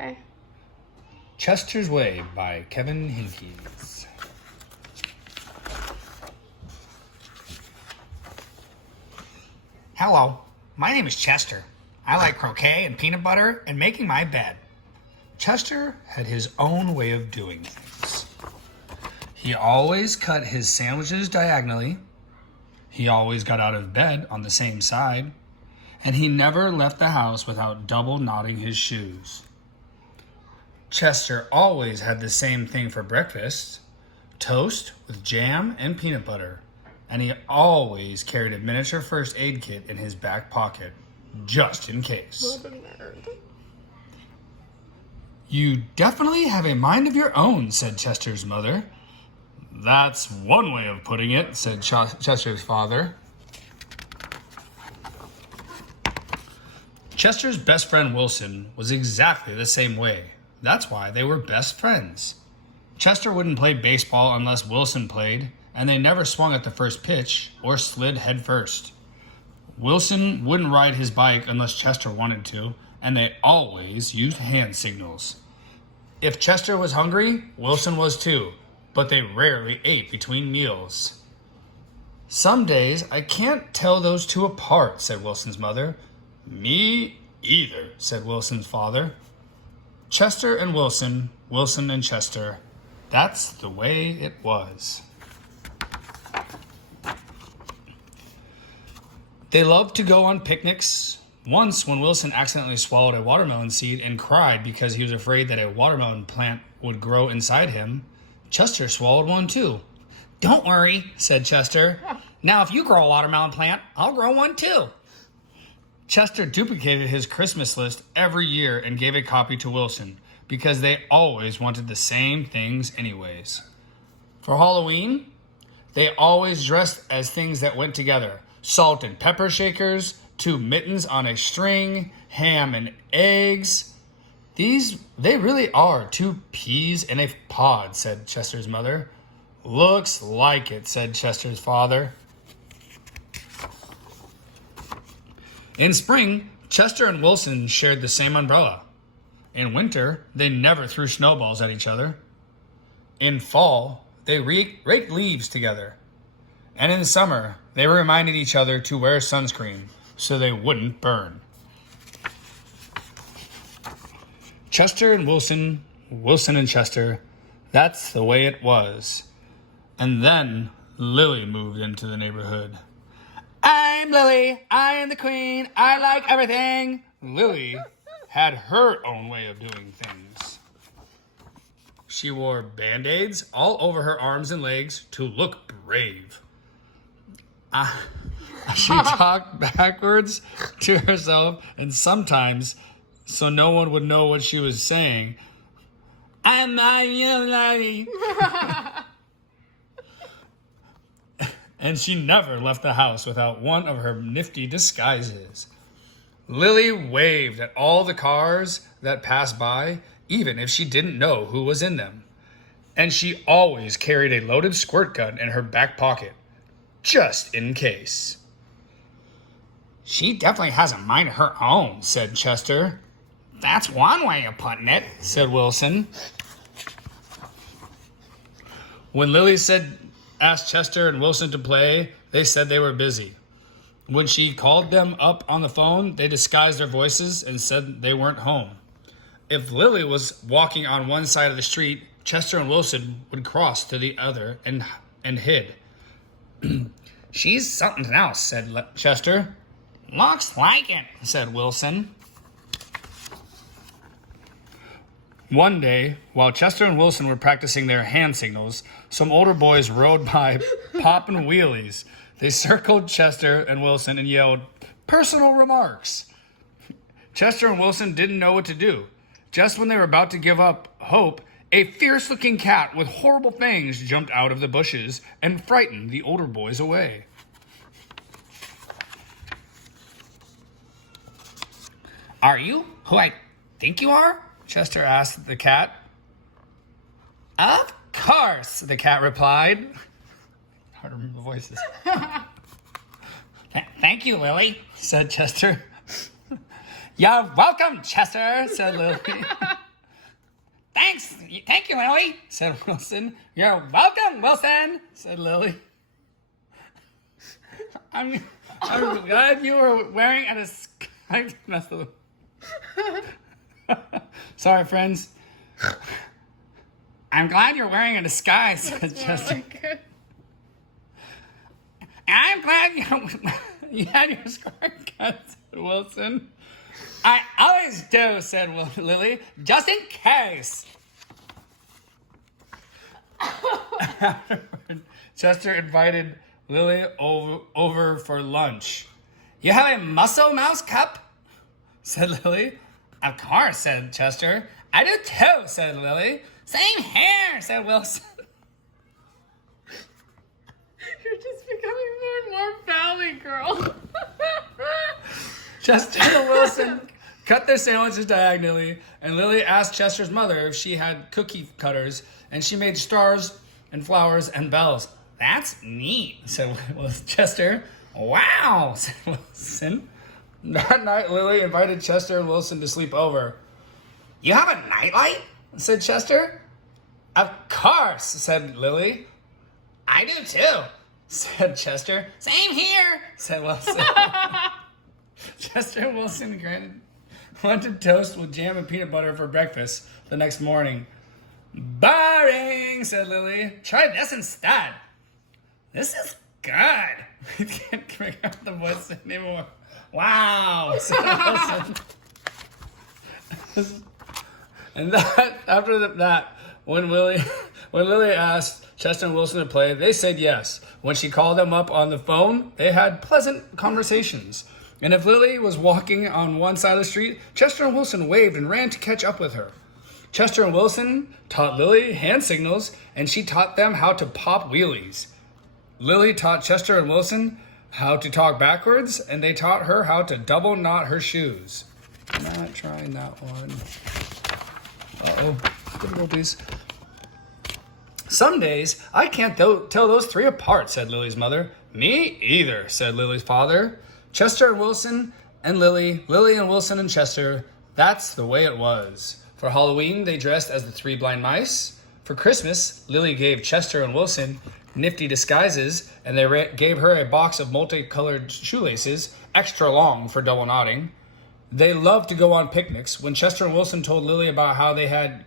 Okay. Chester's Way by Kevin Hinkes. Hello, my name is Chester. I like croquet and peanut butter and making my bed. Chester had his own way of doing things. He always cut his sandwiches diagonally. He always got out of bed on the same side. And he never left the house without double knotting his shoes. Chester always had the same thing for breakfast, toast with jam and peanut butter. And he always carried a miniature first aid kit in his back pocket, just in case. What a nerd. You definitely have a mind of your own, said Chester's mother. That's one way of putting it, said Chester's father. Chester's best friend Wilson was exactly the same way. That's why they were best friends. Chester wouldn't play baseball unless Wilson played, and they never swung at the first pitch or slid head first. Wilson wouldn't ride his bike unless Chester wanted to, and they always used hand signals. If Chester was hungry, Wilson was too, but they rarely ate between meals. Some days I can't tell those two apart, said Wilson's mother. Me either, said Wilson's father. Chester and Wilson, Wilson and Chester, that's the way it was. They loved to go on picnics. Once, when Wilson accidentally swallowed a watermelon seed and cried because he was afraid that a watermelon plant would grow inside him, Chester swallowed one too. Don't worry, said Chester. Now if you grow a watermelon plant, I'll grow one too. Chester duplicated his Christmas list every year and gave a copy to Wilson because they always wanted the same things anyways. For Halloween, they always dressed as things that went together. Salt and pepper shakers, 2 mittens on a string, ham and eggs. They really are 2 peas in a pod, said Chester's mother. Looks like it, said Chester's father. In spring, Chester and Wilson shared the same umbrella. In winter, they never threw snowballs at each other. In fall, they raked leaves together. And in summer, they reminded each other to wear sunscreen so they wouldn't burn. Chester and Wilson, Wilson and Chester, that's the way it was. And then Lily moved into the neighborhood. I'm Lily, I am the queen, I like everything. Lily had her own way of doing things. She wore Band-Aids all over her arms and legs to look brave. She talked backwards to herself, and sometimes, so no one would know what she was saying, I'm not your lady. And she never left the house without one of her nifty disguises. Lily waved at all the cars that passed by, even if she didn't know who was in them. And she always carried a loaded squirt gun in her back pocket, just in case. She definitely has a mind of her own, said Chester. That's one way of putting it, said Wilson. When Lily asked Chester and Wilson to play, they said they were busy. When she called them up on the phone, they disguised their voices and said they weren't home. If Lily was walking on one side of the street, Chester and Wilson would cross to the other and hid. She's something else, said Chester. Looks like it, said Wilson. One day, while Chester and Wilson were practicing their hand signals, some older boys rode by popping wheelies. They circled Chester and Wilson and yelled, "Personal remarks." Chester and Wilson didn't know what to do. Just when they were about to give up hope, a fierce-looking cat with horrible fangs jumped out of the bushes and frightened the older boys away. Are you who I think you are? Chester asked the cat. Of course, the cat replied. Hard to remember the voices. Thank you, Lily, said Chester. You're welcome, Chester, said Lily. Thank you, Lily, said Wilson. You're welcome, Wilson, said Lily. I'm glad you were wearing a disguise. Sorry, friends. I'm glad you're wearing a disguise, said Chester. I'm glad you had your scar cut, said Wilson. I always do, said Lily, just in case. Afterward, Chester invited Lily over for lunch. You have a muscle mouse cup? Said Lily. Of course, said Chester. I do too, said Lily. Same here, said Wilson. You're just becoming more and more Valley Girl. Chester and Wilson cut their sandwiches diagonally, and Lily asked Chester's mother if she had cookie cutters, and she made stars and flowers and bells. That's neat, said Chester. Wow, said Wilson. That night, Lily invited Chester and Wilson to sleep over. You have a nightlight? Said Chester. Of course, said Lily. I do too, said Chester. Same here, said Wilson. Chester and Wilson wanted toast with jam and peanut butter for breakfast the next morning. Boring, said Lily. Try this instead. This is good. We can't figure out the voice anymore. Wow, said Wilson. And after that, when Lily asked Chester and Wilson to play, they said yes. When she called them up on the phone, they had pleasant conversations. And if Lily was walking on one side of the street, Chester and Wilson waved and ran to catch up with her. Chester and Wilson taught Lily hand signals, and she taught them how to pop wheelies. Lily taught Chester and Wilson how to talk backwards, and they taught her how to double knot her shoes. Not trying that one. Uh-oh. Difficulties. Some days, I can't tell those three apart, said Lily's mother. Me either, said Lily's father. Chester and Wilson and Lily and Wilson and Chester, that's the way it was. For Halloween, they dressed as the three blind mice. For Christmas, Lily gave Chester and Wilson nifty disguises, and they gave her a box of multicolored shoelaces, extra long for double knotting. They loved to go on picnics. When Chester and Wilson told Lily about how they had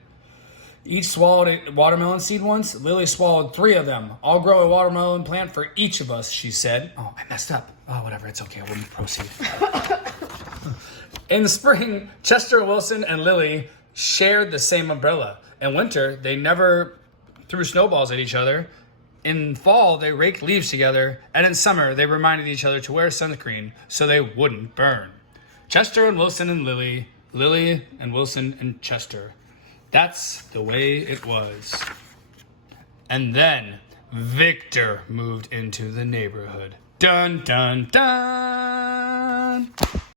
each swallowed a watermelon seed once, Lily swallowed 3 of them. I'll grow a watermelon plant for each of us, she said. Oh, I messed up. Oh, whatever. It's okay. We'll proceed. In the spring, Chester, Wilson, and Lily shared the same umbrella. In winter, they never threw snowballs at each other. In fall, they raked leaves together. And in summer, they reminded each other to wear sunscreen so they wouldn't burn. Chester and Wilson and Lily and Wilson and Chester. That's the way it was. And then Victor moved into the neighborhood. Dun, dun, dun.